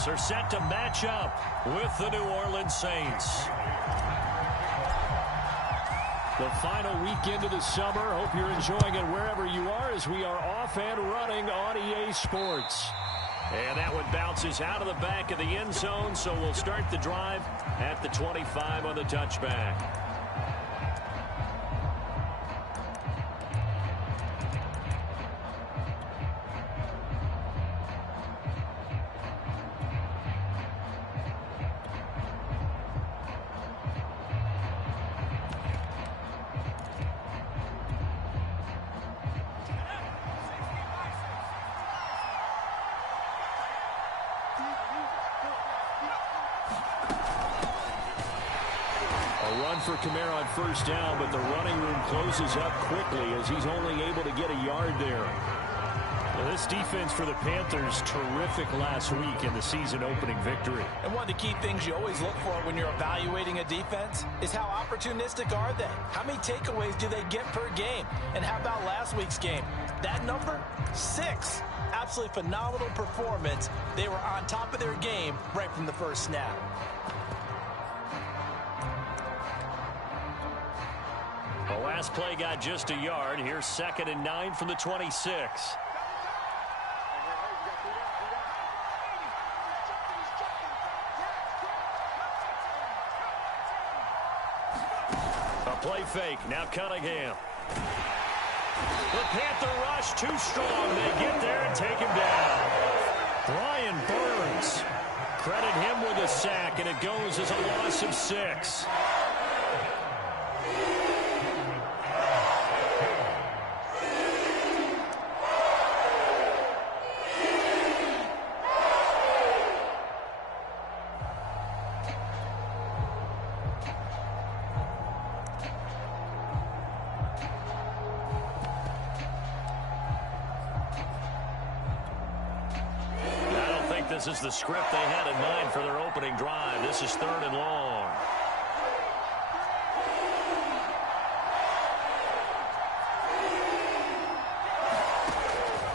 Rams are set to match up with the New Orleans Saints. The final weekend of the summer. Hope you're enjoying it wherever you are as we are off and running on EA Sports. And that one bounces out of the back of the end zone, so we'll start the drive at the 25 on the touchback. For Kamara on first down, but the running room closes up quickly as he's only able to get a yard there. Well, this defense for the Panthers, terrific last week in the season-opening victory. And one of the key things you always look for when you're evaluating a defense is how opportunistic are they? How many takeaways do they get per game? And how about last week's game? That number, 6. Absolutely phenomenal performance. They were on top of their game right from the first snap. The last play got just a yard. Here's 2nd and 9 from the 26. A play fake. Now Cunningham. The Panther rush too strong. They get there and take him down. Brian Burns. Credit him with a sack, and it goes as a loss of 6. This is the script they had in mind for their opening drive. This is 3rd and long.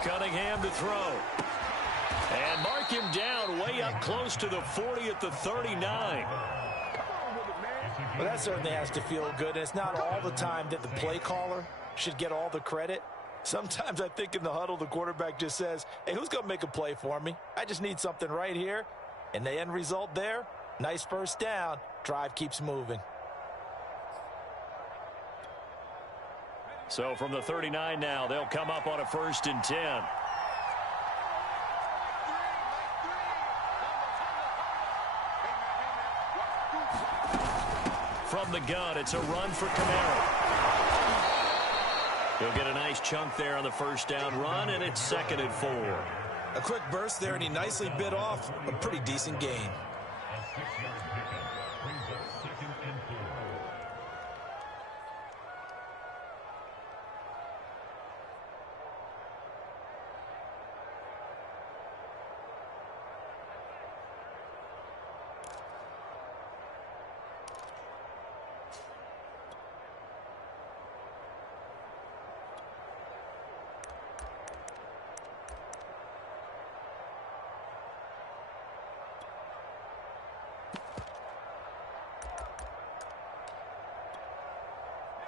Cunningham to throw. And mark him down way up close to the 40 at the 39. Well, that certainly has to feel good. And it's not all the time that the play caller should get all the credit. Sometimes I think in the huddle, the quarterback just says, hey, who's going to make a play for me? I just need something right here. And the end result there, nice first down. Drive keeps moving. So from the 39 now, they'll come up on a 1st and 10. From the gun, it's a run for Kamara. He'll get a nice chunk there on the first down run, and it's 2nd and 4. A quick burst there, and he nicely bit off a pretty decent gain.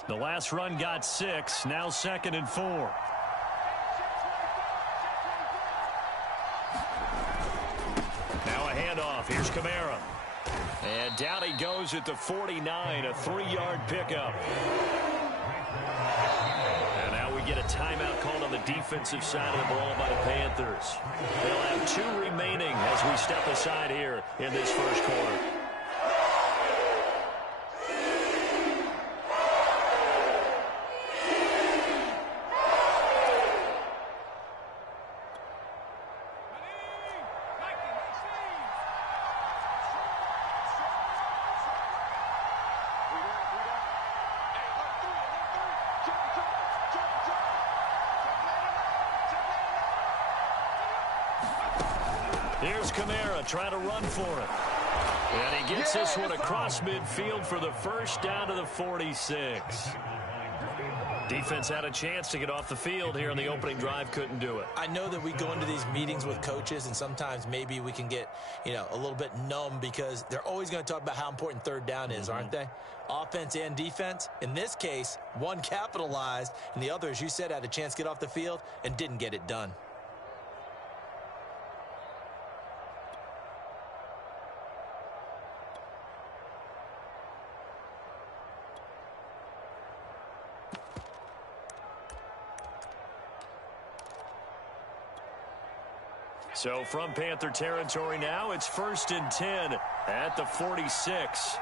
The last run got 6. Now 2nd and 4. Now a handoff. Here's Kamara. And down he goes at the 49. A 3-yard pickup. And now we get a timeout called on the defensive side of the ball by the Panthers. They'll have 2 remaining as we step aside here in this first quarter. Here's Kamara trying to run for it. And he gets this one across midfield for the first down to the 46. Defense had a chance to get off the field here in the opening drive, couldn't do it. I know that we go into these meetings with coaches, and sometimes maybe we can get, a little bit numb because they're always going to talk about how important third down is, aren't they? Offense and defense. In this case, one capitalized, and the other, as you said, had a chance to get off the field and didn't get it done. So from Panther territory now, it's 1st and 10 at the 46.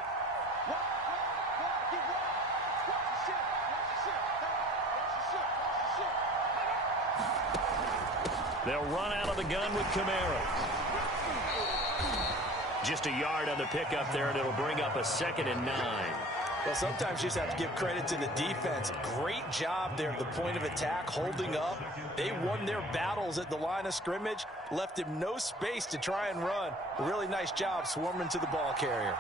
They'll run out of the gun with Kamara. Just a yard on the pickup there, and it'll bring up a 2nd and 9. Well, sometimes you just have to give credit to the defense. Great job there at the point of attack, holding up. They won their battles at the line of scrimmage, left him no space to try and run. A really nice job swarming to the ball carrier.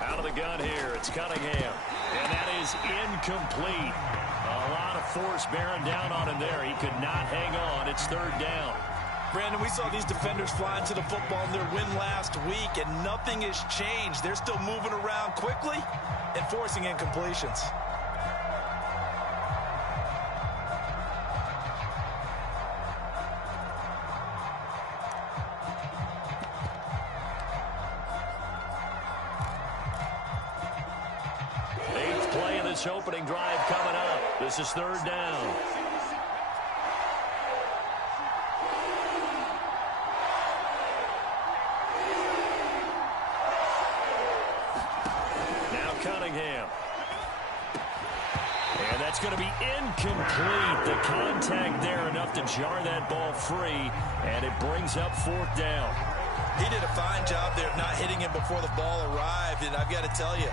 Out of the gun here, it's Cunningham. And that is incomplete. A lot of force bearing down on him there. He could not hang on. It's 3rd down. Brandon, we saw these defenders flying to the football in their win last week, and nothing has changed. They're still moving around quickly and forcing incompletions. Eighth play of this opening drive coming up. This is 3rd down. Cunningham. And that's going to be incomplete. The contact there enough to jar that ball free, and it brings up 4th down. He did a fine job there of not hitting him before the ball arrived, and I've got to tell you,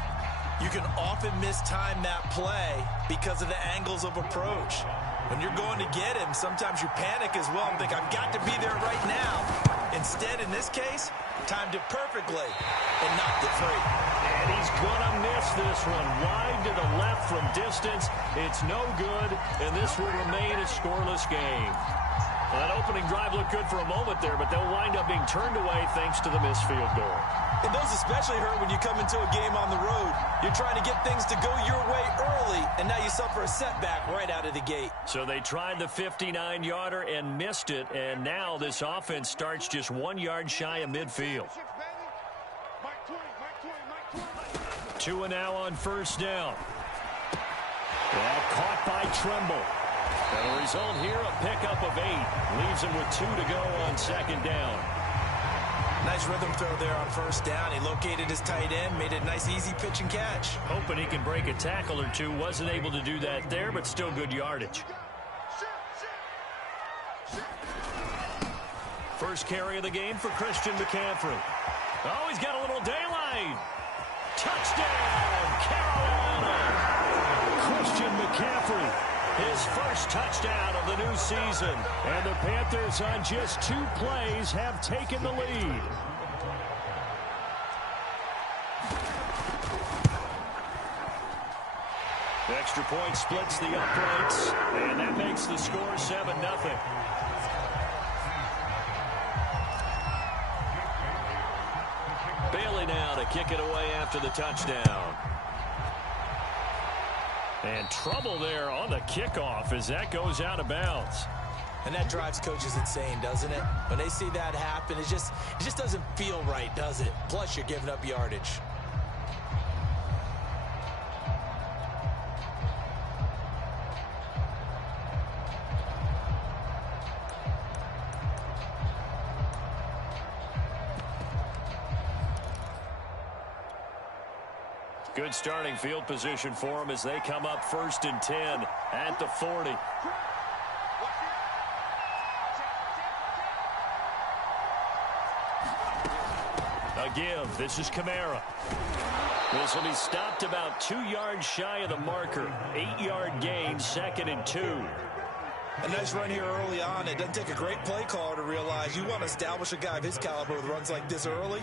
you can often mistime that play because of the angles of approach. When you're going to get him, sometimes you panic as well and think, I've got to be there right now. Instead, in this case, timed it perfectly and knocked it free. And he's going to miss this one. Wide to the left from distance. It's no good, and this will remain a scoreless game. Well, that opening drive looked good for a moment there, but they'll wind up being turned away thanks to the missed field goal. And those especially hurt when you come into a game on the road. You're trying to get things to go your way early, and now you suffer a setback right out of the gate. So they tried the 59-yarder and missed it, and now this offense starts just 1 yard shy of midfield. 2 and now on 1st down. Well, caught by Tremble. And the result here, a pickup of 8. Leaves him with 2 to go on 2nd down. Nice rhythm throw there on 1st down. He located his tight end, made a nice easy pitch and catch. Hoping he can break a tackle or two. Wasn't able to do that there, but still good yardage. First carry of the game for Christian McCaffrey. Oh, he's got a little daylight. Touchdown, Carolina! Christian McCaffrey, his first touchdown of the new season. And the Panthers on just 2 plays have taken the lead. The extra point splits the uprights, and that makes the score 7-0. Bailey now to kick it away after the touchdown. And trouble there on the kickoff as that goes out of bounds. And that drives coaches insane, doesn't it? When they see that happen, it just doesn't feel right, does it? Plus, you're giving up yardage. Good starting field position for them as they come up 1st and 10 at the 40. A give. This is Kamara. This will be stopped about 2 yards shy of the marker. 8-yard gain, 2nd and 2. A nice run here early on. It doesn't take a great play caller to realize you want to establish a guy of his caliber with runs like this early,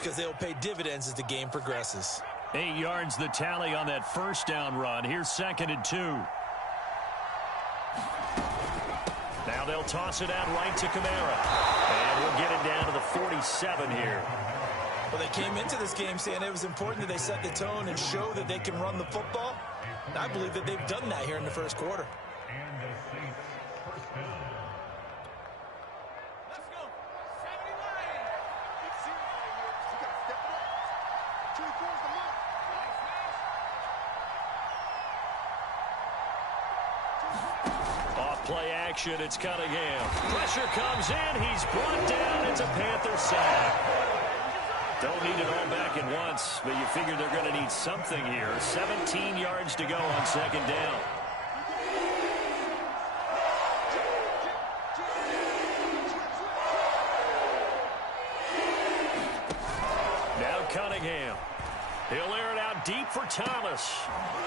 because they'll pay dividends as the game progresses. 8 yards the tally on that first down run. Here's 2nd and 2. Now they'll toss it out right to Kamara. And we'll get it down to the 47 here. Well, they came into this game saying it was important that they set the tone and show that they can run the football. And I believe that they've done that here in the first quarter. Play action, it's Cunningham. Pressure comes in, he's brought down. It's a Panther sack. Don't need it all back at once, but you figure they're going to need something here. 17 yards to go on 2nd down. Now Cunningham. He'll air it out deep for Thomas.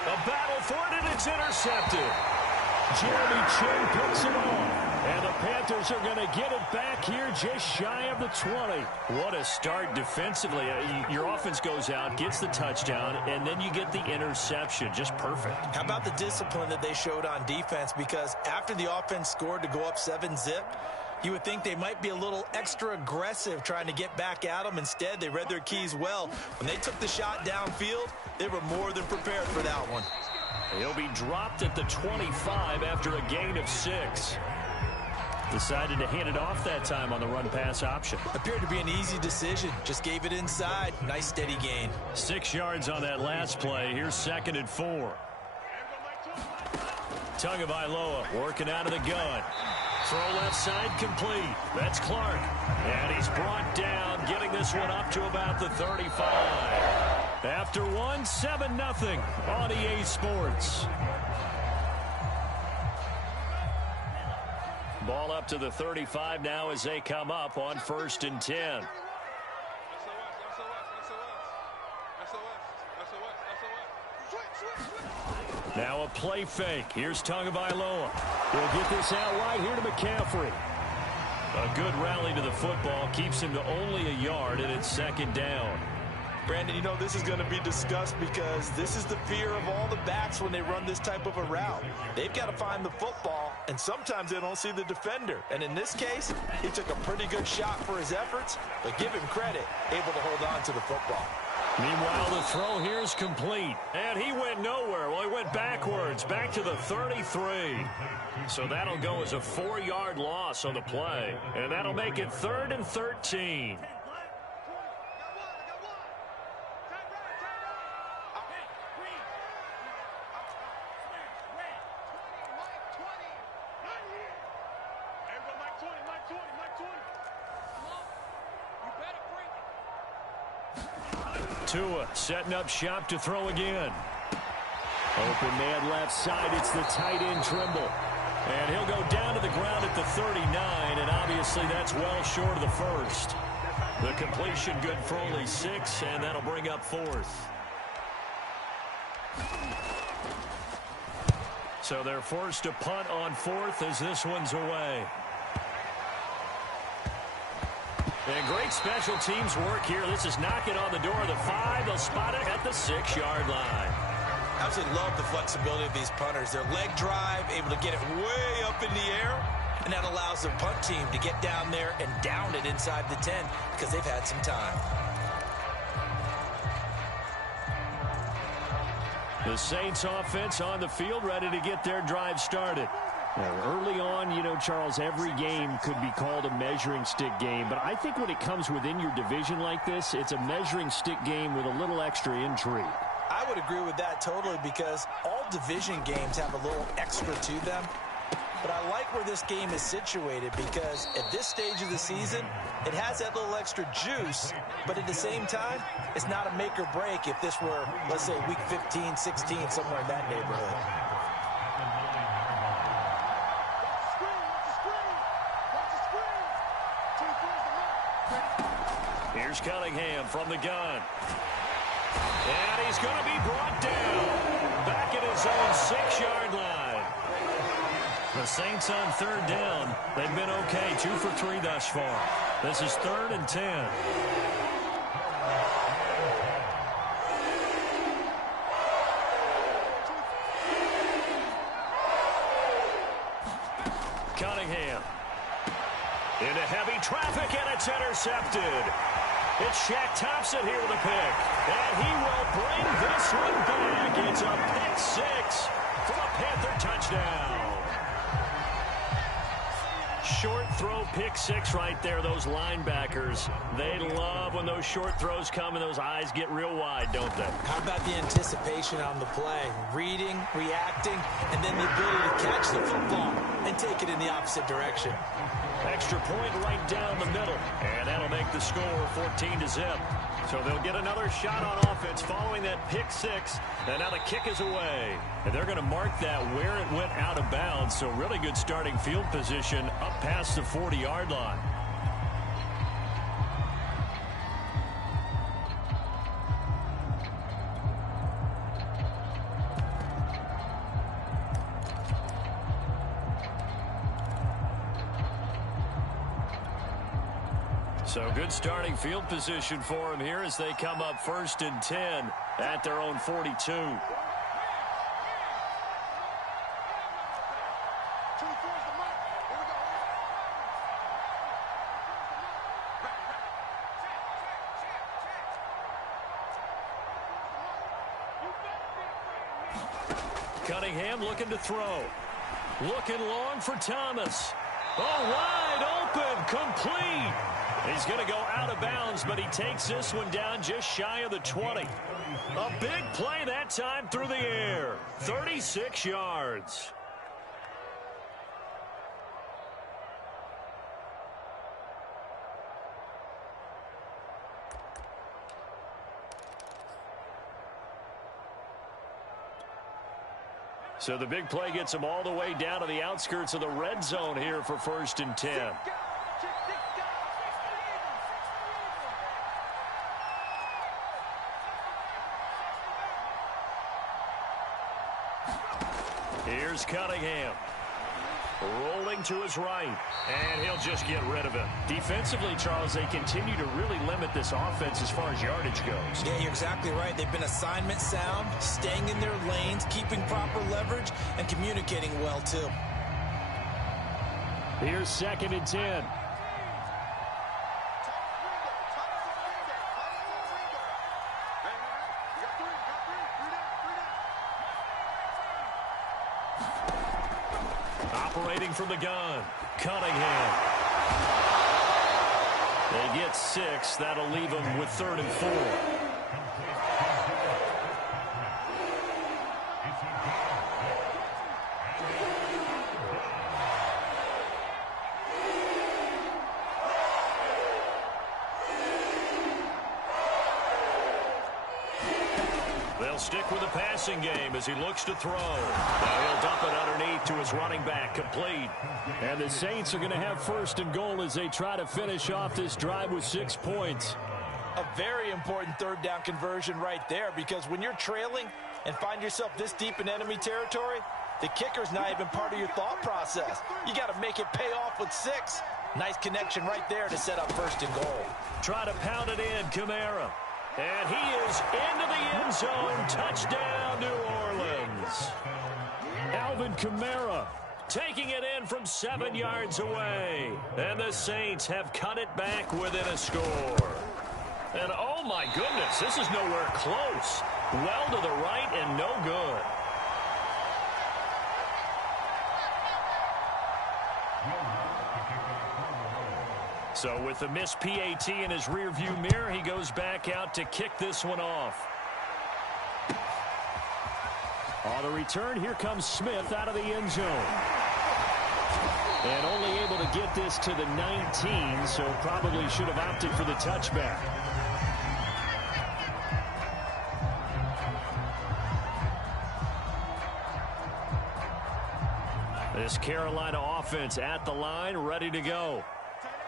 A battle for it, and it's intercepted. Jeremy Chin picks it off. And the Panthers are going to get it back here just shy of the 20. What a start defensively. Your offense goes out, gets the touchdown, and then you get the interception. Just perfect. How about the discipline that they showed on defense? Because after the offense scored to go up 7-zip, you would think they might be a little extra aggressive trying to get back at them. Instead, they read their keys well. When they took the shot downfield, they were more than prepared for that one. He'll be dropped at the 25 after a gain of 6. Decided to hand it off that time on the run-pass option. Appeared to be an easy decision. Just gave it inside. Nice steady gain. 6 yards on that last play. Here's 2nd and 4. Tagovailoa working out of the gun. Throw left side complete. That's Clark. And he's brought down, getting this one up to about the 35. After 7-0 on EA Sports. Ball up to the 35 now as they come up on 1st and 10. Now a play fake. Here's Tagovailoa. He'll get this out right here to McCaffrey. A good rally to the football keeps him to only a yard, and it's 2nd down. Brandon, you know this is going to be discussed because this is the fear of all the backs when they run this type of a route. They've got to find the football, and sometimes they don't see the defender. And in this case, he took a pretty good shot for his efforts, but give him credit, able to hold on to the football. Meanwhile, the throw here is complete. And he went nowhere. Well, he went backwards, back to the 33. So that'll go as a 4-yard loss on the play. And that'll make it 3rd and 13. Tua setting up shop to throw again. Open man left side. It's the tight end Trimble. And he'll go down to the ground at the 39, and obviously that's well short of the first. The completion good for only 6, and that'll bring up 4th. So they're forced to punt on 4th as this one's away. And great special teams work here. This is knocking on the door of the 5. They'll spot it at the 6-yard line. I absolutely love the flexibility of these punters. Their leg drive, able to get it way up in the air, and that allows the punt team to get down there and down it inside the 10 because they've had some time. The Saints offense on the field, ready to get their drive started. Early on, you know, Charles, every game could be called a measuring stick game. But I think when it comes within your division like this, it's a measuring stick game with a little extra intrigue. I would agree with that totally because all division games have a little extra to them. But I like where this game is situated because at this stage of the season, it has that little extra juice. But at the same time, it's not a make or break if this were, let's say, week 15, 16, somewhere in that neighborhood. Here's Cunningham from the gun. And he's going to be brought down. Back at his own 6-yard line. The Saints on 3rd down. They've been okay. 2 for 3 thus far. This is 3rd and 10. Cunningham. Into heavy traffic, and it's intercepted. It's Shaq Thompson here with a pick. And he will bring this one back. It's a pick six for a Panther touchdown. Short throw pick six right there. Those linebackers, they love when those short throws come and those eyes get real wide, don't they? How about the anticipation on the play? Reading, reacting, and then the ability to catch the football and take it in the opposite direction. Extra point right down the middle. And that'll make the score 14-0. So they'll get another shot on offense following that pick six. And now the kick is away. And they're going to mark that where it went out of bounds. So really good starting field position up past the 40-yard line. So good starting field position for them here as they come up 1st and 10 at their own 42. Cunningham looking to throw. Looking long for Thomas. Oh, wide open, complete. He's going to go out of bounds, but he takes this one down just shy of the 20. A big play that time through the air. 36 yards. So the big play gets him all the way down to the outskirts of the red zone here for 1st and 10. Here's Cunningham. Rolling to his right. And he'll just get rid of him. Defensively, Charles, they continue to really limit this offense as far as yardage goes. Yeah, you're exactly right. They've been assignment sound, staying in their lanes, keeping proper leverage, and communicating well, too. Here's 2nd and 10. Operating from the gun, Cunningham. They get 6. That'll leave them with 3rd and 4. They'll stick with the passing game as he looks to throw. Now he'll dump it underneath to his running back, complete. And the Saints are going to have 1st and goal as they try to finish off this drive with 6 points. A very important 3rd down conversion right there, because when you're trailing and find yourself this deep in enemy territory, the kicker's not even part of your thought process. You got to make it pay off with 6. Nice connection right there to set up 1st and goal. Try to pound it in, Kamara. And he is into the end zone. Touchdown, New Orleans. Alvin Kamara taking it in from 7 yards away. And the Saints have cut it back within a score. And oh my goodness, this is nowhere close. Well to the right and no good. So with the missed PAT in his rearview mirror, he goes back out to kick this one off. On the return, here comes Smith out of the end zone. And only able to get this to the 19, so probably should have opted for the touchback. This Carolina offense at the line, ready to go.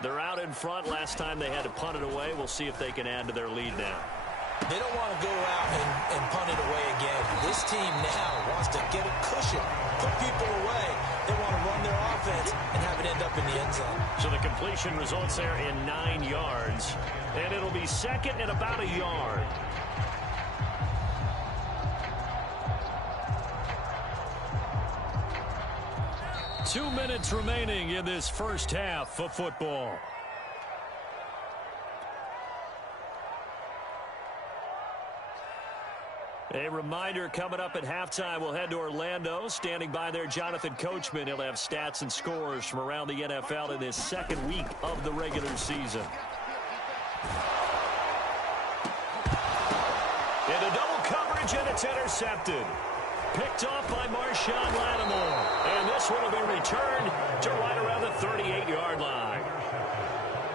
They're out in front. Last time they had to punt it away. We'll see if they can add to their lead now. They don't want to go out and punt it away again. This team now wants to get a cushion, put people away. They want to run their offense and have it end up in the end zone. So the completion results there in 9 yards. And it'll be 2nd and about a yard. 2 minutes remaining in this first half of football. A reminder, coming up at halftime, we'll head to Orlando. Standing by there, Jonathan Coachman. He'll have stats and scores from around the NFL in this second week of the regular season. Into double coverage, and it's intercepted. Picked off by Marshawn Lattimore. And this one will be returned to right around the 38-yard line.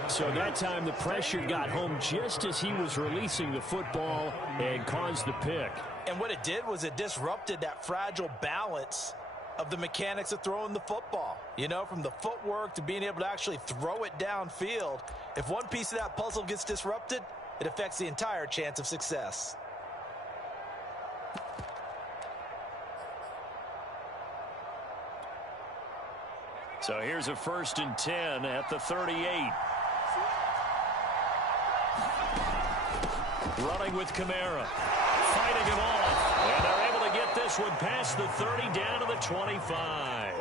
So that time the pressure got home just as he was releasing the football and caused the pick. And what it did was it disrupted that fragile balance of the mechanics of throwing the football. You know, from the footwork to being able to actually throw it downfield. If one piece of that puzzle gets disrupted, it affects the entire chance of success. So here's a 1st and 10 at the 38. Running with Kamara. Fighting him off. And they're able to get this one past the 30 down to the 25.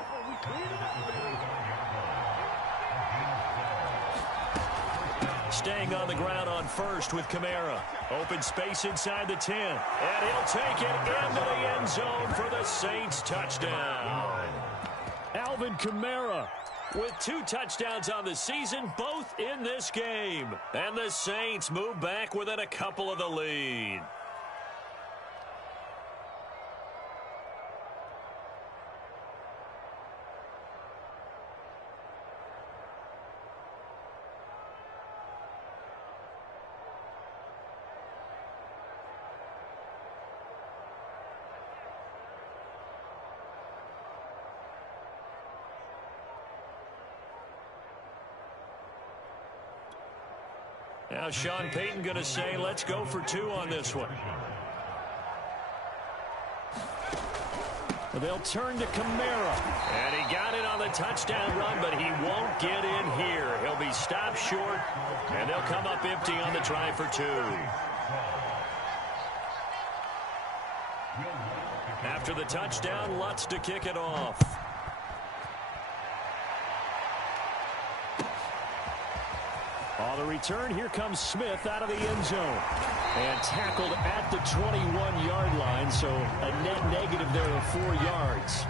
Staying on the ground on 1st with Kamara. Open space inside the 10. And he'll take it into the end zone for the Saints touchdown. Alvin Kamara with 2 touchdowns on the season, both in this game. And the Saints move back within a couple of the lead. Now Sean Payton going to say, let's go for 2 on this one. They'll turn to Kamara. And he got it on the touchdown run, but he won't get in here. He'll be stopped short, and they'll come up empty on the try for 2. After the touchdown, Lutz to kick it off. On the return, here comes Smith out of the end zone. And tackled at the 21-yard line, so a net negative there of 4 yards.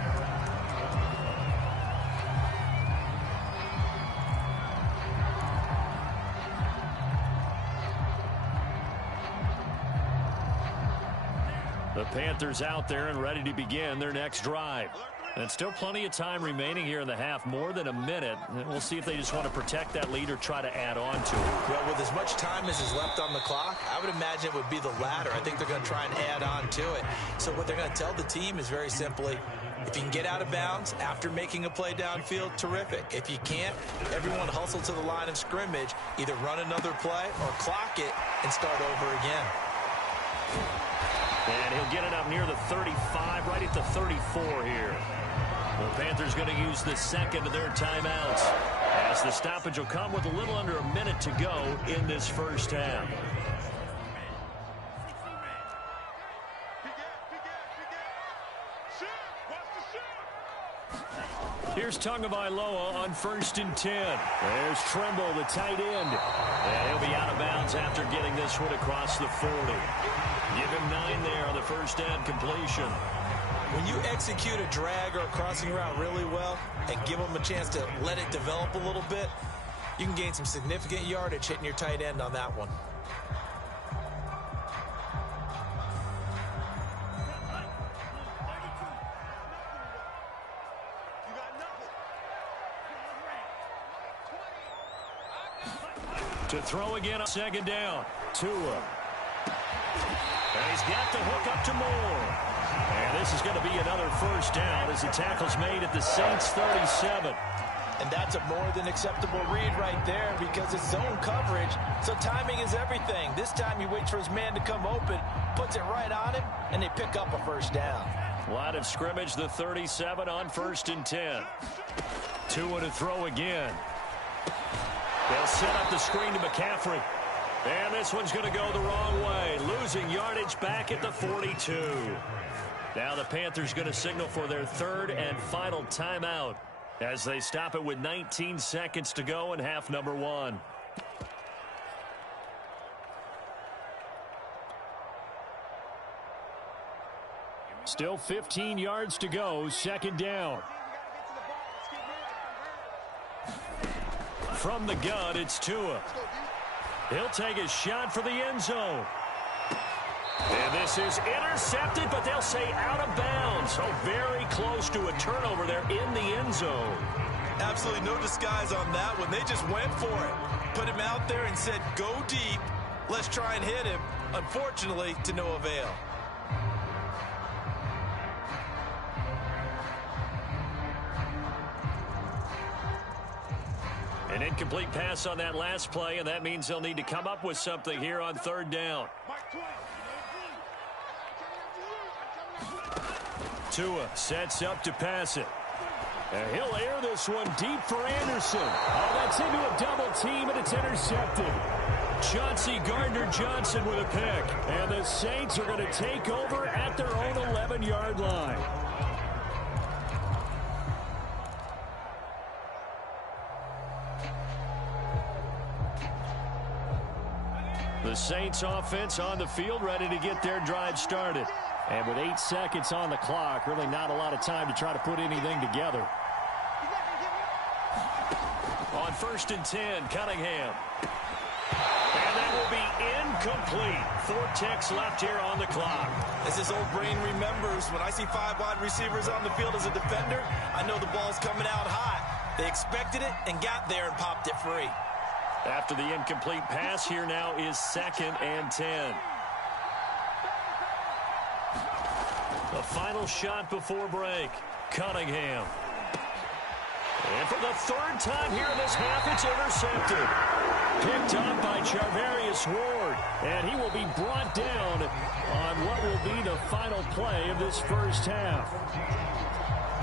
The Panthers out there and ready to begin their next drive. And still plenty of time remaining here in the half, more than a minute. And we'll see if they just want to protect that lead or try to add on to it. Well, with as much time as is left on the clock, I would imagine it would be the latter. I think they're going to try and add on to it. So what they're going to tell the team is very simply, if you can get out of bounds after making a play downfield, terrific. If you can't, everyone hustle to the line of scrimmage, either run another play or clock it and start over again. And he'll get it up near the 35, right at the 34 here. The Panthers going to use the second of their timeouts, as the stoppage will come with a little under a minute to go in this first half. Here's Tagovailoa on 1st and 10. There's Trimble, the tight end. And he'll be out of bounds after getting this one across the 40. Give him 9 there on the first down completion. When you execute a drag or a crossing route really well and give them a chance to let it develop a little bit, you can gain some significant yardage hitting your tight end on that one. To throw again on 2nd down. Tua. And he's got the hook up to Moore. And this is going to be another first down as the tackle's made at the Saints 37. And that's a more than acceptable read right there because it's zone coverage, so timing is everything. This time he waits for his man to come open, puts it right on him, and they pick up a first down. Line of scrimmage, the 37 on 1st and 10. Tua to throw again. They'll set up the screen to McCaffrey. And this one's going to go the wrong way, losing yardage back at the 42. Now the Panthers going to signal for their 3rd and final timeout. as they stop it with 19 seconds to go in half number one. Still 15 yards to go, second down. From the gun, it's Tua. He'll take a shot for the end zone. And this is intercepted, but they'll say out of bounds. So very close to a turnover there in the end zone. Absolutely no disguise on that one. They just went for it. Put him out there and said, go deep. Let's try and hit him. Unfortunately, to no avail. An incomplete pass on that last play, and that means they'll need to come up with something here on third down. Tua sets up to pass it. And he'll air this one deep for Anderson. Oh, that's into a double team, and it's intercepted. Chauncey Gardner-Johnson with a pick. And the Saints are going to take over at their own 11-yard line. The Saints offense on the field, ready to get their drive started. And with 8 seconds on the clock, really not a lot of time to try to put anything together. On 1st and 10, Cunningham. And that will be incomplete. 4 ticks left here on the clock. As his old brain remembers, when I see 5 wide receivers on the field as a defender, I know the ball's coming out hot. They expected it and got there and popped it free. After the incomplete pass, here now is 2nd and 10. The final shot before break. Cunningham. And for the 3rd time here in this half, it's intercepted. Picked up by Charvarius Ward. And he will be brought down on what will be the final play of this first half.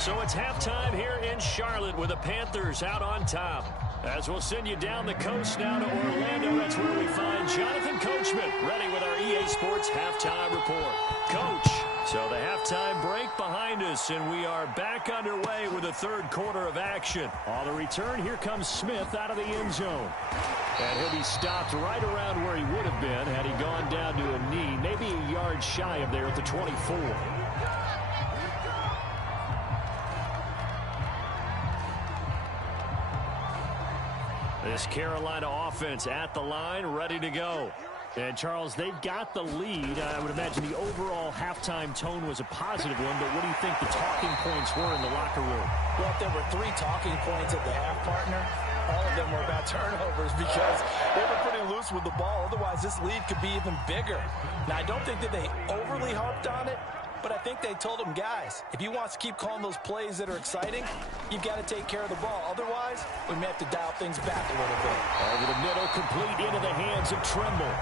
So it's halftime here in Charlotte with the Panthers out on top. As we'll send you down the coast now to Orlando, that's where we find Jonathan Coachman, ready with our EA Sports Halftime Report. Coach, so the halftime break behind us, and we are back underway with the 3rd quarter of action. On the return, here comes Smith out of the end zone. And he'll be stopped right around where he would have been had he gone down to a knee, maybe a yard shy of there at the 24. This Carolina offense at the line, ready to go. And, Charles, they've got the lead. I would imagine the overall halftime tone was a positive one, but what do you think the talking points were in the locker room? Well, if there were 3 talking points at the half, partner, all of them were about turnovers because they were pretty loose with the ball. Otherwise, this lead could be even bigger. Now, I don't think that they overly harped on it, but I think they told them, guys, if you want to keep calling those plays that are exciting, you've got to take care of the ball. Otherwise, we may have to dial things back a little bit. Over the middle, complete into the hands of Trimble.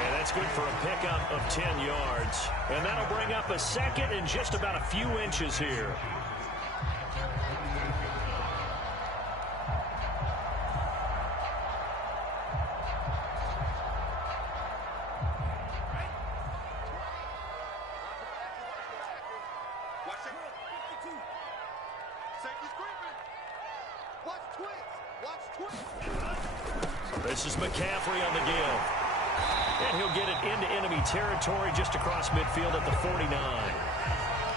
And that's good for a pickup of 10 yards. And that'll bring up a 2nd and just about a few inches here. This is McCaffrey on the give. And he'll get it into enemy territory just across midfield at the 49.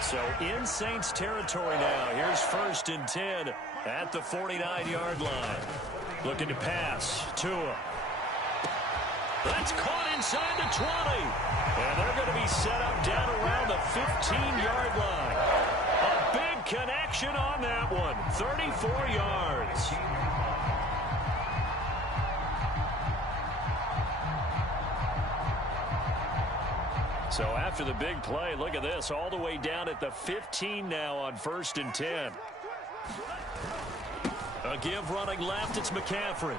So in Saints territory now. Here's 1st and 10 at the 49-yard line. Looking to pass. Tua. That's caught inside the 20. And they're going to be set up down around the 15-yard line. A big connection on that one. 34 yards. So after the big play, look at this, all the way down at the 15 now on 1st and 10. A give running left, it's McCaffrey.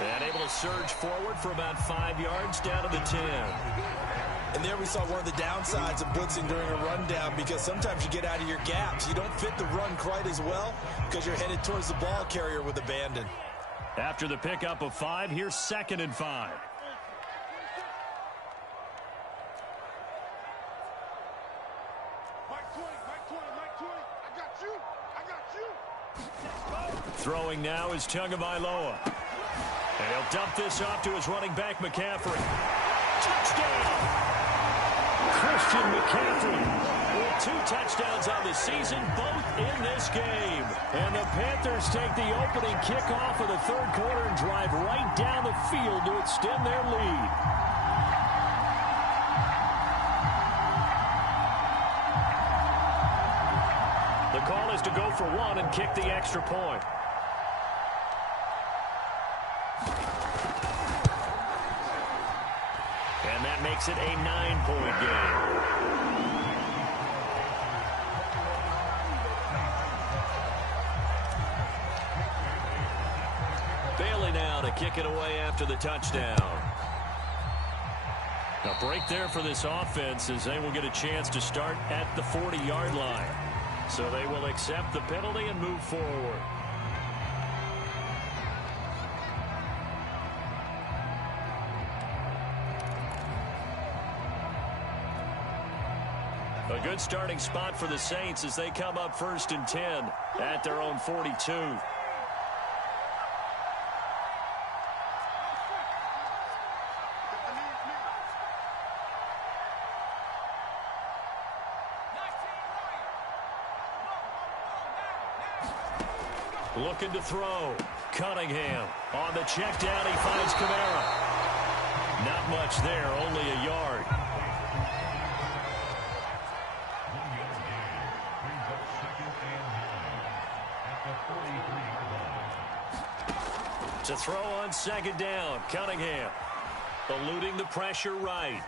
And able to surge forward for about 5 yards down to the 10. And there we saw one of the downsides of blitzing during a rundown because sometimes you get out of your gaps. You don't fit the run quite as well because you're headed towards the ball carrier with abandon. After the pickup of 5, here's 2nd and 5. Mike 20, I got you. Throwing now is Tagovailoa. And he'll dump this off to his running back, McCaffrey. Touchdown! Christian McCaffrey with 2 touchdowns on the season, both in this game. And the Panthers take the opening kickoff of the third quarter and drive right down the field to extend their lead. The call is to go for 1 and kick the extra point. And that makes it a 9-point game. Bailey now to kick it away after the touchdown. A break there for this offense as they will get a chance to start at the 40-yard line. So they will accept the penalty and move forward. A good starting spot for the Saints as they come up 1st and 10 at their own 42. Looking to throw. Cunningham on the check down. He finds Kamara. Not much there, only a yard. To throw on 2nd down. Cunningham eluding the pressure right.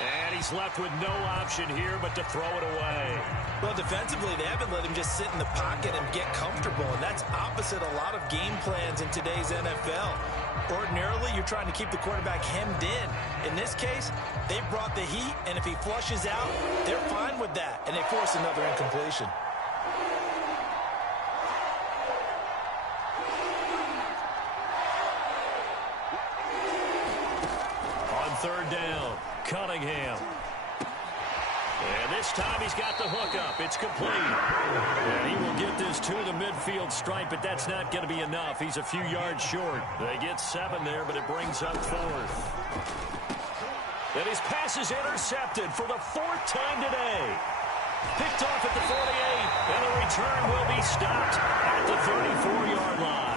And he's left with no option here but to throw it away. Well, defensively, they haven't let him just sit in the pocket and get comfortable, and that's opposite a lot of game plans in today's NFL. Ordinarily, you're trying to keep the quarterback hemmed in. In this case, they brought the heat, and if he flushes out, they're fine with that, and they force another incompletion. On 3rd down, Cunningham. And this time he's got the hook up. It's complete. And he will get this to the midfield stripe, but that's not going to be enough. He's a few yards short. They get 7 there, but it brings up 4th. And his pass is intercepted for the 4th time today. Picked off at the 48, and the return will be stopped at the 34-yard line.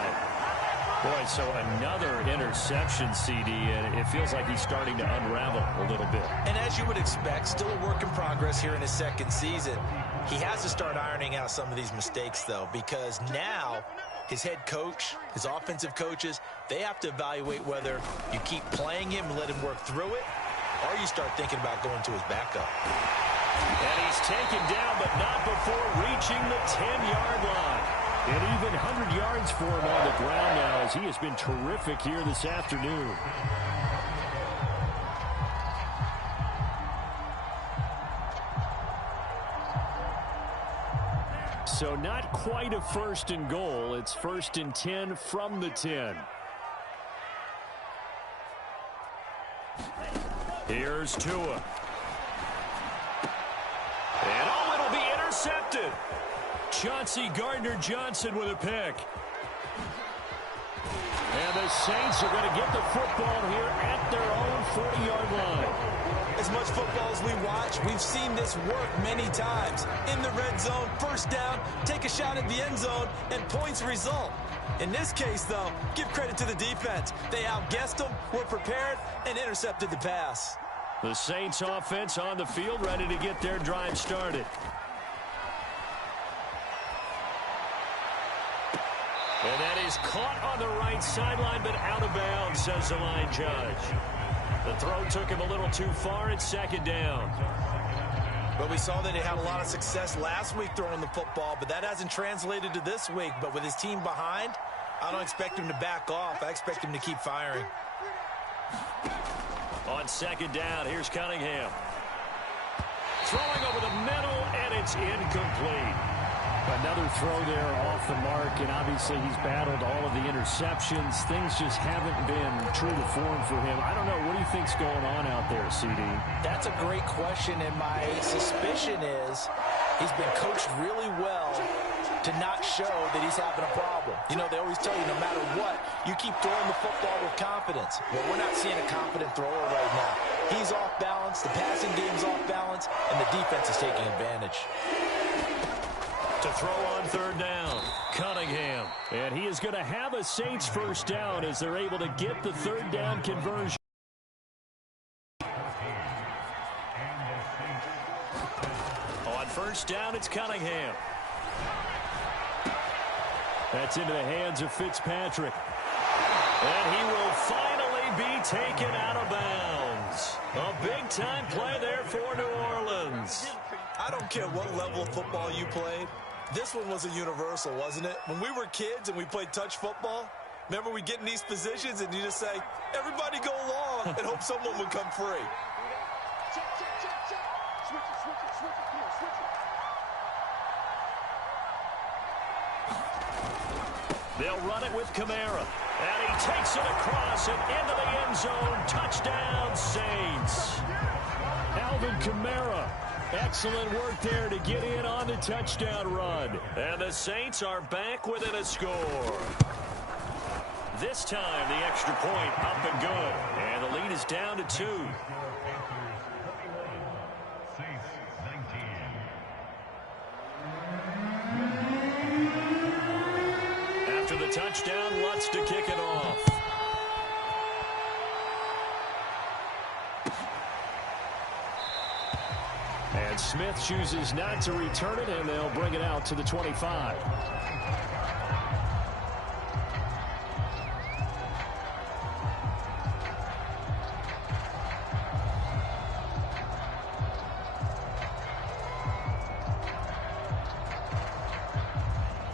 Boy, so another interception, CD, and it feels like he's starting to unravel a little bit. And as you would expect, still a work in progress here in his 2nd season. He has to start ironing out some of these mistakes, though, because now his head coach, his offensive coaches, they have to evaluate whether you keep playing him and let him work through it, or you start thinking about going to his backup. And he's taken down, but not before reaching the 10-yard line. And even 100 yards for him on the ground now as he has been terrific here this afternoon. So not quite a 1st and goal. It's 1st and 10 from the 10. Here's Tua. And oh, it'll be intercepted. Chauncey Gardner-Johnson with a pick. And the Saints are going to get the football here at their own 40-yard line. As much football as we watch, we've seen this work many times. In the red zone, 1st down, take a shot at the end zone, and points result. In this case, though, give credit to the defense. They outguessed them, were prepared, and intercepted the pass. The Saints offense on the field ready to get their drive started. And that is caught on the right sideline, but out of bounds, says the line judge. The throw took him a little too far at 2nd down. Well, we saw that he had a lot of success last week throwing the football, but that hasn't translated to this week. But with his team behind, I don't expect him to back off. I expect him to keep firing. On 2nd down, here's Cunningham. Throwing over the middle, and it's incomplete. Another throw there off the mark, and obviously he's battled all of the interceptions. Things just haven't been true to form for him. I don't know. What do you think's going on out there, CD? That's a great question, and my suspicion is he's been coached really well to not show that he's having a problem. You know, they always tell you no matter what, you keep throwing the football with confidence. Well, we're not seeing a confident thrower right now. He's off balance, the passing game's off balance, and the defense is taking advantage. To throw on third down, Cunningham. And he is going to have a Saints first down as they're able to get the third down conversion. On first down, it's Cunningham. That's into the hands of Fitzpatrick. And he will finally be taken out of bounds. A big-time play there for New Orleans. I don't care what level of football you played. This one was a universal, wasn't it? When we were kids and we played touch football, remember we get in these positions and you just say, everybody go along and hope someone would come free. They'll run it with Kamara. And he takes it across and into the end zone. Touchdown, Saints. Alvin Kamara. Excellent work there to get in on the touchdown run. And the Saints are back within a score. This time, the extra point up and good. And the lead is down to 2. After the touchdown, Lutz to kick it off. And Smith chooses not to return it, and they'll bring it out to the 25.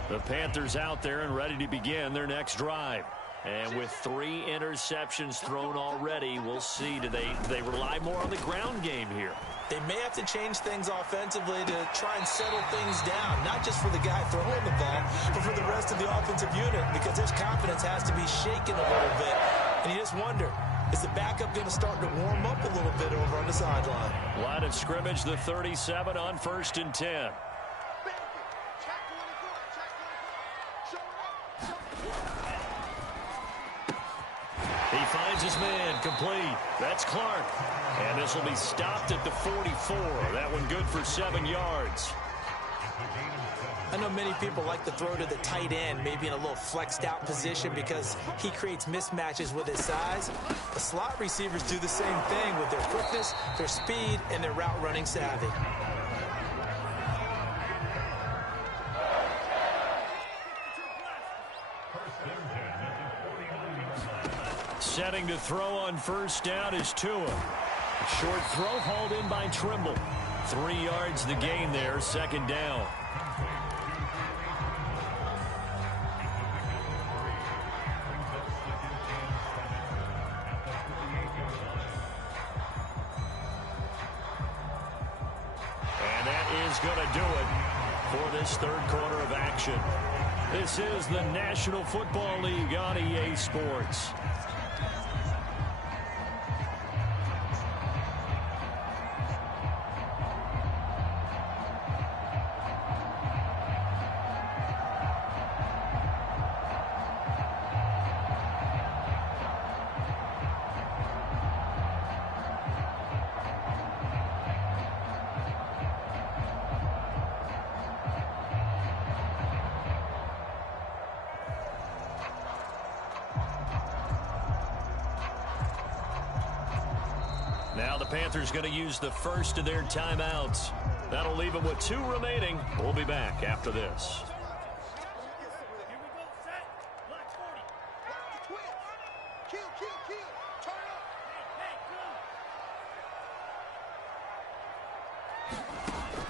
The Panthers out there and ready to begin their next drive. And with 3 interceptions thrown already, we'll see. Do they rely more on the ground game here? They may have to change things offensively to try and settle things down, not just for the guy throwing the ball, but for the rest of the offensive unit, because his confidence has to be shaken a little bit. And you just wonder, is the backup going to start to warm up a little bit over on the sideline? Line of scrimmage, the 37 on 1st and 10. He finds his man, complete. That's Clark. And this will be stopped at the 44. That one good for 7 yards. I know many people like to throw to the tight end, maybe in a little flexed out position because he creates mismatches with his size. The slot receivers do the same thing with their quickness, their speed, and their route running savvy. Setting to throw on first down is Tua. Short throw hauled in by Trimble. 3 yards the gain there, 2nd down. And that is going to do it for this 3rd quarter of action. This is the National Football League on EA Sports. Now the Panthers going to use the first of their timeouts. That'll leave them with 2 remaining. We'll be back after this.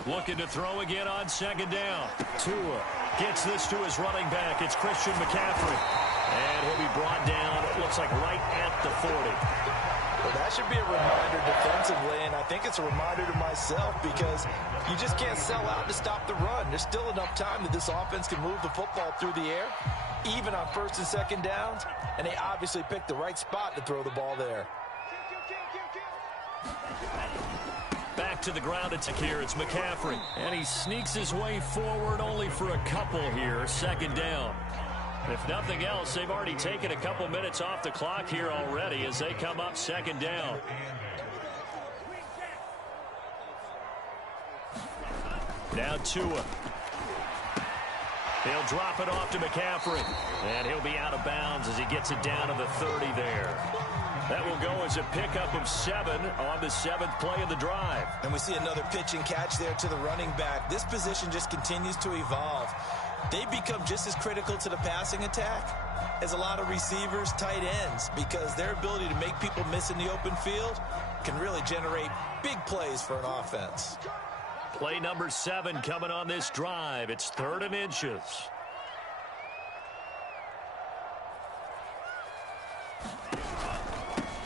Looking to throw again on 2nd down. Tua gets this to his running back. It's Christian McCaffrey. And he'll be brought down, it looks like right at the 40. Well, that should be a reminder defensively, and I think it's a reminder to myself because you just can't sell out to stop the run. There's still enough time that this offense can move the football through the air, even on 1st and 2nd downs, and they obviously picked the right spot to throw the ball there. Back to the ground attack here. It's McCaffrey. And he sneaks his way forward only for a couple here. Second down. If nothing else, they've already taken a couple minutes off the clock here already as they come up second down. Now Tua. He'll drop it off to McCaffrey. And he'll be out of bounds as he gets it down to the 30 there. That will go as a pickup of 7 on the 7th play of the drive. And we see another pitch and catch there to the running back. This position just continues to evolve. They become just as critical to the passing attack as a lot of receivers, tight ends, because their ability to make people miss in the open field can really generate big plays for an offense. Play number 7 coming on this drive. It's 3rd and inches.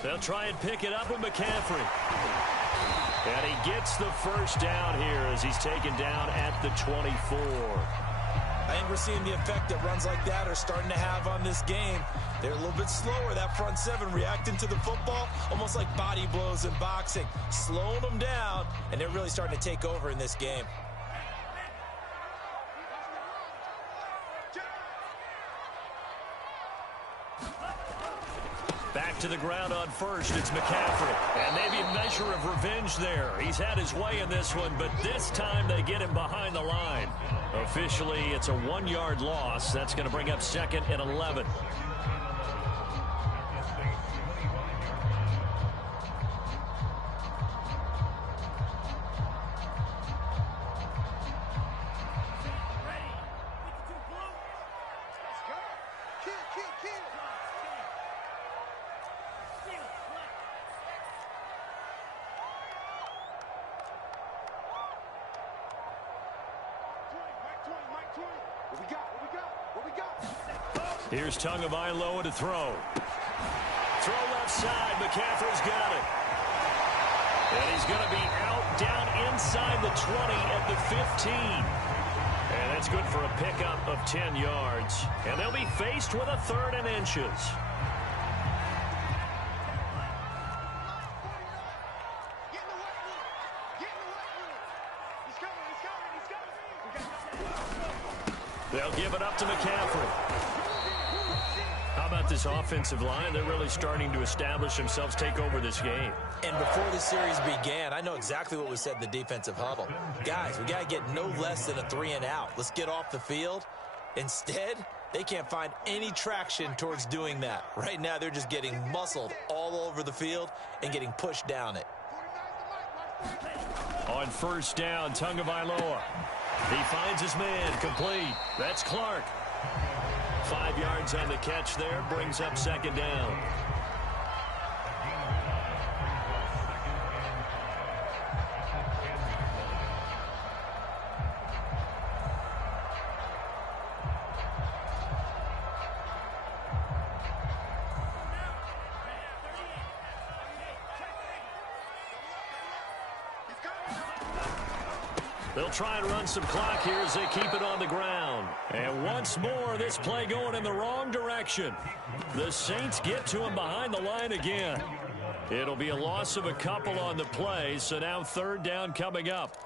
They'll try and pick it up with McCaffrey. And he gets the first down here as he's taken down at the 24. I think we're seeing the effect that runs like that are starting to have on this game. They're a little bit slower, that front 7, reacting to the football, almost like body blows in boxing, slowing them down, and they're really starting to take over in this game. Back to the ground on first, it's McCaffrey. And maybe a measure of revenge there. He's had his way in this one, but this time they get him behind the line. Officially, it's a 1-yard loss. That's going to bring up 2nd and 11. Here's Tagovailoa to throw. Throw left side. McCaffrey's got it. And he's going to be out down inside the 20 at the 15. And that's good for a pickup of 10 yards. And they'll be faced with a 3rd and inches. They'll give it up to McCaffrey. How about this offensive line? They're really starting to establish themselves, take over this game. And before the series began, I know exactly what was said in the defensive huddle. Guys, we got to get no less than a 3 and out. Let's get off the field. Instead, they can't find any traction towards doing that. Right now, they're just getting muscled all over the field and getting pushed down it. On first down, Tagovailoa. He finds his man, complete. That's Clark. 5 yards on the catch there, brings up 2nd down. They'll try and run some clock here as they keep it on the ground. And once more, this play going in the wrong direction. The Saints get to him behind the line again. It'll be a loss of a couple on the play, so now 3rd down coming up.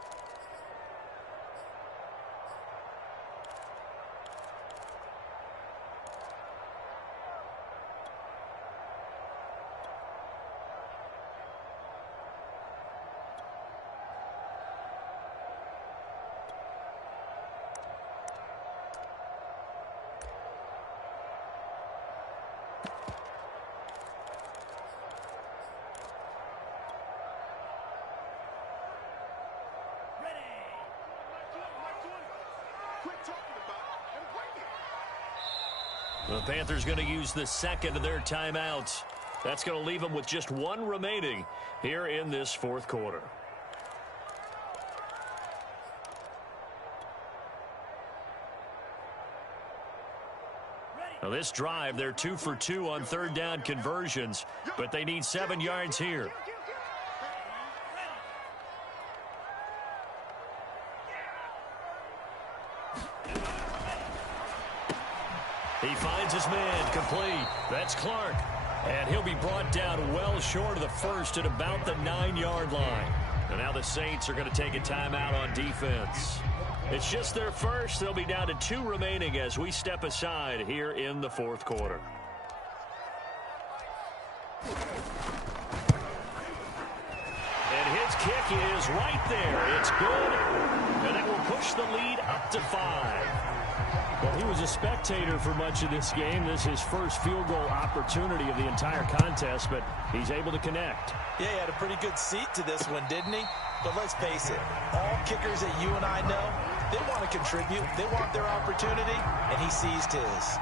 The Panthers going to use the 2nd of their timeouts. That's going to leave them with just 1 remaining here in this 4th quarter. Now this drive, they're 2 for 2 on 3rd down conversions, but they need 7 yards here. He finds his man, complete. That's Clark. And he'll be brought down well short of the first at about the 9-yard line. And now the Saints are going to take a timeout on defense. It's just their first. They'll be down to 2 remaining as we step aside here in the fourth quarter. And his kick is right there. It's good. And that will push the lead up to 5. Well, he was a spectator for much of this game. This is his first field goal opportunity of the entire contest, but he's able to connect. Yeah, he had a pretty good seat to this one, didn't he? But let's face it, all kickers that you and I know, they want to contribute. They want their opportunity, and he seized his.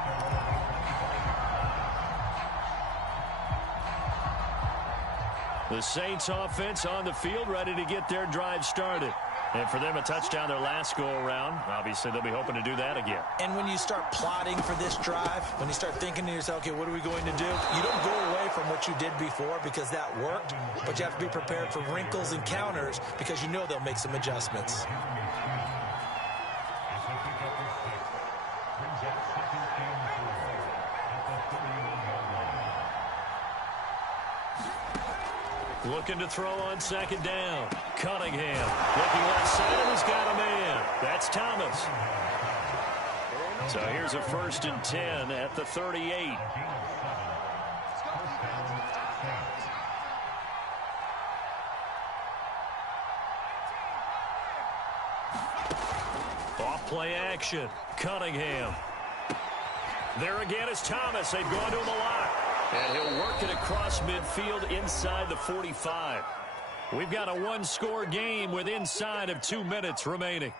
The Saints offense on the field, ready to get their drive started. And for them, a touchdown their last go-around. Obviously, they'll be hoping to do that again. And when you start plotting for this drive, when you start thinking to yourself, okay, what are we going to do? You don't go away from what you did before because that worked, but you have to be prepared for wrinkles and counters because you know they'll make some adjustments. Looking to throw on second down. Cunningham looking left side, and he's got a man. That's Thomas. So here's a 1st and 10 at the 38. Off play action. Cunningham. There again is Thomas. They've gone to him a lot. And he'll work it across midfield inside the 45. We've got a 1-score game with inside of 2 minutes remaining.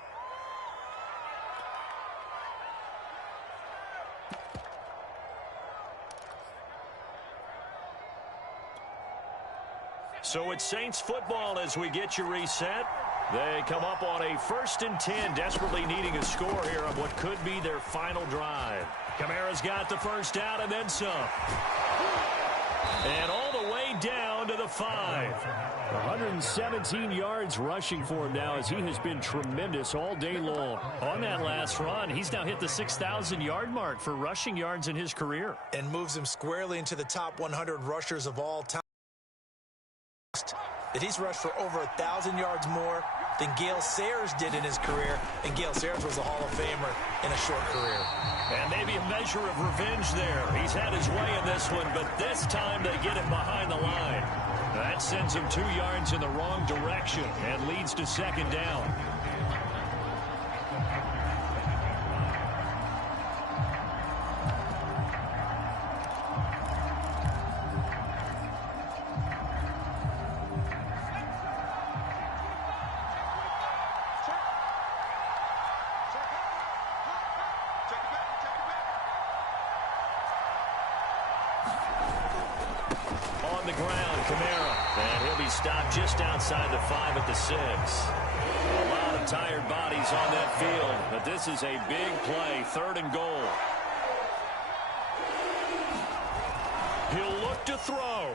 So it's Saints football as we get you reset. They come up on a 1st and 10, desperately needing a score here on what could be their final drive. Kamara's got the first down and then some. And all the way down to the 5. 117 yards rushing for him now as he has been tremendous all day long. On that last run, he's now hit the 6,000-yard mark for rushing yards in his career. And moves him squarely into the top 100 rushers of all time. That he's rushed for over 1,000 yards more than Gale Sayers did in his career, and Gale Sayers was a Hall of Famer in a short career. And maybe a measure of revenge there. He's had his way in this one, but this time they get him behind the line. That sends him 2 yards in the wrong direction and leads to second down. Stopped just outside the 5 at the 6. A lot of tired bodies on that field, but this is a big play, 3rd and goal. He'll look to throw.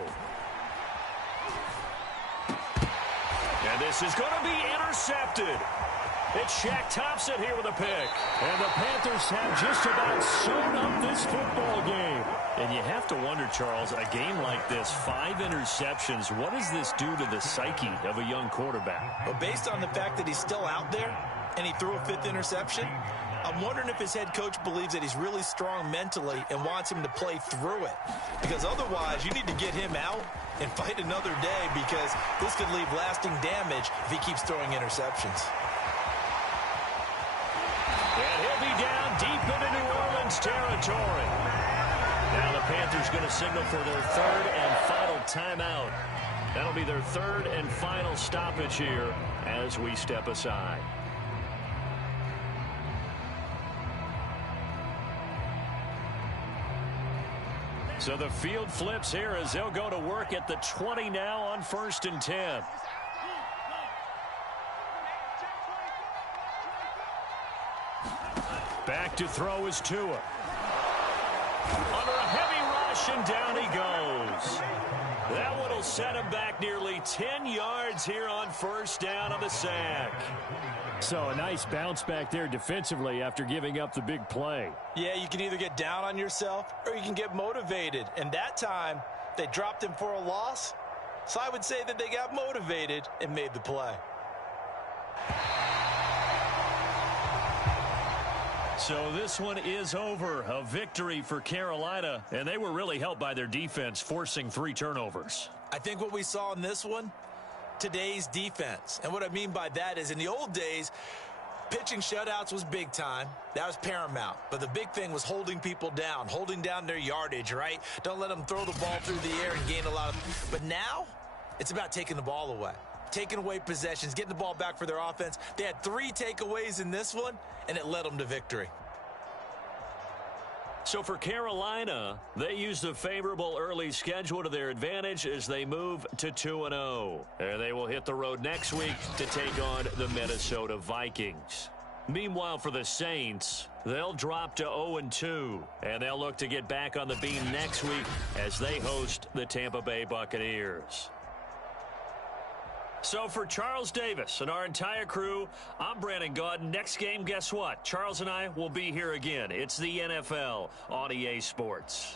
And this is going to be intercepted. It's Shaq Thompson here with a pick. And the Panthers have just about sewn up this football game. And you have to wonder, Charles, a game like this, 5 interceptions, what does this do to the psyche of a young quarterback? Well, based on the fact that he's still out there and he threw a 5th interception, I'm wondering if his head coach believes that he's really strong mentally and wants him to play through it. Because otherwise, you need to get him out and fight another day because this could leave lasting damage if he keeps throwing interceptions. And he'll be down deep into New Orleans territory. Now the Panthers going to signal for their 3rd and final timeout. That'll be their 3rd and final stoppage here as we step aside. So the field flips here as they'll go to work at the 20 now on 1st and 10. Back to throw is Tua. Under a heavy rush, and down he goes. That one will set him back nearly 10 yards here on 1st down on the sack. So a nice bounce back there defensively after giving up the big play. Yeah, you can either get down on yourself or you can get motivated. And that time, they dropped him for a loss, So I would say that they got motivated and made the play. So this one is over. A victory for Carolina, and they were really helped by their defense, forcing 3 turnovers. I think what we saw in this one, today's defense. And what I mean by that is in the old days, pitching shutouts was big time. That was paramount. But the big thing was holding people down, holding down their yardage, right? Don't let them throw the ball through the air and gain a lot of... But now, it's about taking the ball away. Taking away possessions, getting the ball back for their offense. They had 3 takeaways in this one, and it led them to victory. So for Carolina, they used a favorable early schedule to their advantage as they move to 2-0. And they will hit the road next week to take on the Minnesota Vikings. Meanwhile, for the Saints, they'll drop to 0-2, and they'll look to get back on the beam next week as they host the Tampa Bay Buccaneers. So for Charles Davis and our entire crew, I'm Brandon Gaudin. Next game, guess what? Charles and I will be here again. It's the NFL on EA Sports.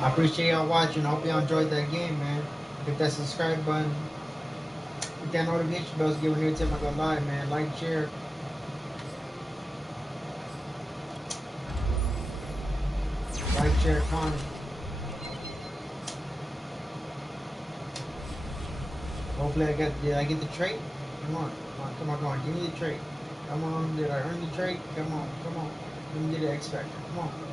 I appreciate y'all watching. I hope y'all enjoyed that game, man. Hit that subscribe button. Hit that notification bell to get a new tip I go live, man. Like, share. Like, share, comment. Hopefully I get the trait. Come on, come on. Give me the trait. Come on, did I earn the trait? Come on. Let me get the X Factor. Come on.